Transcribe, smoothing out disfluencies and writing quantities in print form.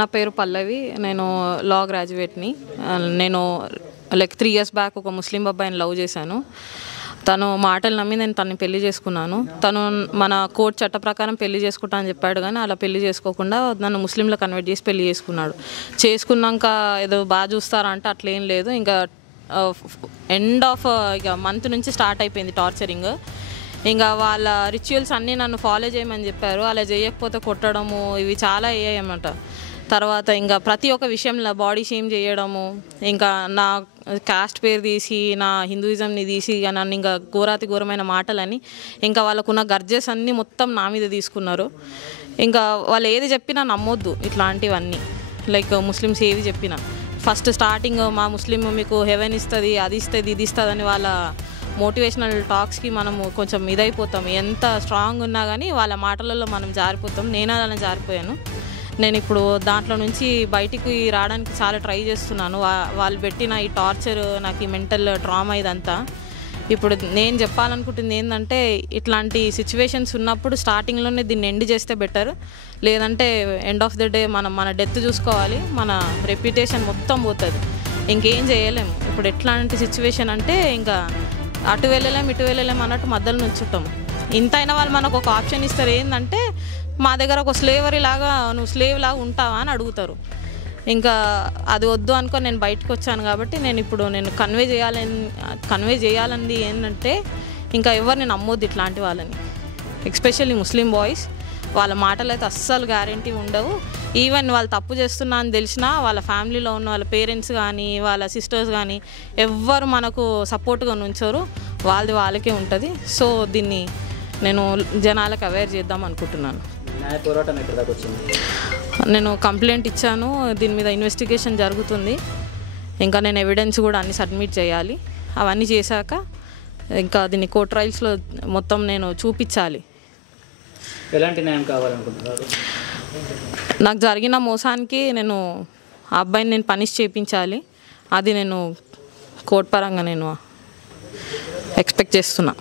నా పేరు పల్లవి. నేను లా గ్రాడ్యుయేట్ని. నేను లైక్ 3 years బ్యాక్ ఒక ముస్లిం అబ్బాయిని లవ్ చేశాను. తను మాటలు నమ్మి నేను తనని పెళ్లి చేసుకున్నాను. తను మన కోర్టు చట్ట ప్రకారం పెళ్లి చేసుకుంటా అని చెప్పాడు, కానీ అలా పెళ్లి చేసుకోకుండా నన్ను ముస్లింలో కన్వర్ట్ చేసి పెళ్లి చేసుకున్నాడు. చేసుకున్నాక ఏదో బాగా చూస్తారా అంటే అట్లేం లేదు. ఇంకా ఎండ్ ఆఫ్ ఇక మంత్ నుంచి స్టార్ట్ అయిపోయింది టార్చరింగ్. ఇంకా వాళ్ళ రిచువల్స్ అన్నీ నన్ను ఫాలో చేయమని చెప్పారు. అలా చేయకపోతే కొట్టడము ఇవి చాలా అయ్యాయన్నమాట. తర్వాత ఇంకా ప్రతి ఒక్క విషయంలో బాడీ షేమ్ చేయడము, ఇంకా నా కాస్ట్ పేరు తీసి నా హిందూయిజంని తీసి ఇక నన్ను ఇంకా ఘోరాతి ఘోరమైన మాటలని ఇంకా వాళ్ళకున్న గర్జెస్ అన్నీ మొత్తం నా మీద తీసుకున్నారు. ఇంకా వాళ్ళు ఏది చెప్పినా నమ్మొద్దు ఇట్లాంటివన్నీ. లైక్ ముస్లిమ్స్ ఏది చెప్పినా ఫస్ట్ స్టార్టింగ్ మా ముస్లిం మీకు హెవెన్ ఇస్తుంది, అది ఇస్తుంది, ఇది ఇస్తుంది అని వాళ్ళ మోటివేషనల్ టాక్స్కి మనము కొంచెం ఇదైపోతాం. ఎంత స్ట్రాంగ్ ఉన్నా కానీ వాళ్ళ మాటలలో మనం జారిపోతాం. నేను అలా జారిపోయాను. నేను ఇప్పుడు దాంట్లో నుంచి బయటికి రావడానికి చాలా ట్రై చేస్తున్నాను. వాళ్ళు పెట్టిన ఈ టార్చర్, నాకు ఈ మెంటల్ ట్రామా ఇదంతా. ఇప్పుడు నేను చెప్పాలనుకుంటుంది ఏంటంటే, ఇట్లాంటి సిచ్యువేషన్స్ ఉన్నప్పుడు స్టార్టింగ్లోనే దీన్ని ఎండ్ చేస్తే బెటర్. లేదంటే ఎండ్ ఆఫ్ ద డే మన డెత్ చూసుకోవాలి, మన రెప్యుటేషన్ మొత్తం పోతుంది, ఇంకేం చేయలేము. ఇప్పుడు ఎట్లాంటి సిచ్యువేషన్ అంటే ఇంకా అటు వెళ్ళలేం ఇటు వెళ్ళలేం అన్నట్టు మధ్యలో నుంచుంటాం. ఇంతైనా వాళ్ళు మనకు ఒక ఆప్షన్ ఇస్తారు, ఏంటంటే మా దగ్గర ఒక స్లేవరీ లాగా నువ్వు స్లేవ్ లాగా ఉంటావా అని అడుగుతారు. ఇంకా అది వద్దు అనుకొని నేను బయటకు వచ్చాను. కాబట్టి నేను ఇప్పుడు కన్వే చేయాలని ఏంటంటే, ఇంకా ఎవరిని నమ్మొద్దు ఇట్లాంటి వాళ్ళని, ఎస్పెషల్లీ ముస్లిం బాయ్స్. వాళ్ళ మాటలు అయితే అస్సలు గ్యారంటీ ఉండవు. ఈవెన్ వాళ్ళు తప్పు చేస్తున్నా అని తెలిసినా వాళ్ళ ఫ్యామిలీలో ఉన్న వాళ్ళ పేరెంట్స్ కానీ వాళ్ళ సిస్టర్స్ కానీ ఎవ్వరు మనకు సపోర్ట్గా నుంచోరు. వాళ్ళకే ఉంటుంది. సో దీన్ని నేను జనాలకు అవేర్ చేద్దాం అనుకుంటున్నాను. నేను కంప్లైంట్ ఇచ్చాను, దీని మీద ఇన్వెస్టిగేషన్ జరుగుతుంది. ఇంకా నేను ఎవిడెన్స్ కూడా అన్ని సబ్మిట్ చేయాలి. అవన్నీ చేశాక ఇంకా దీన్ని కోర్ట్ ట్రయల్స్లో మొత్తం నేను చూపించాలి. ఎలాంటి న్యాయం కావాలనుకుంటున్నారు? నాకు జరిగిన మోసానికి నేను ఆ అబ్బాయిని నేను పనిష్ చేయించాలి. అది నేను కోర్టు పరంగా నేను ఎక్స్పెక్ట్ చేస్తున్నా.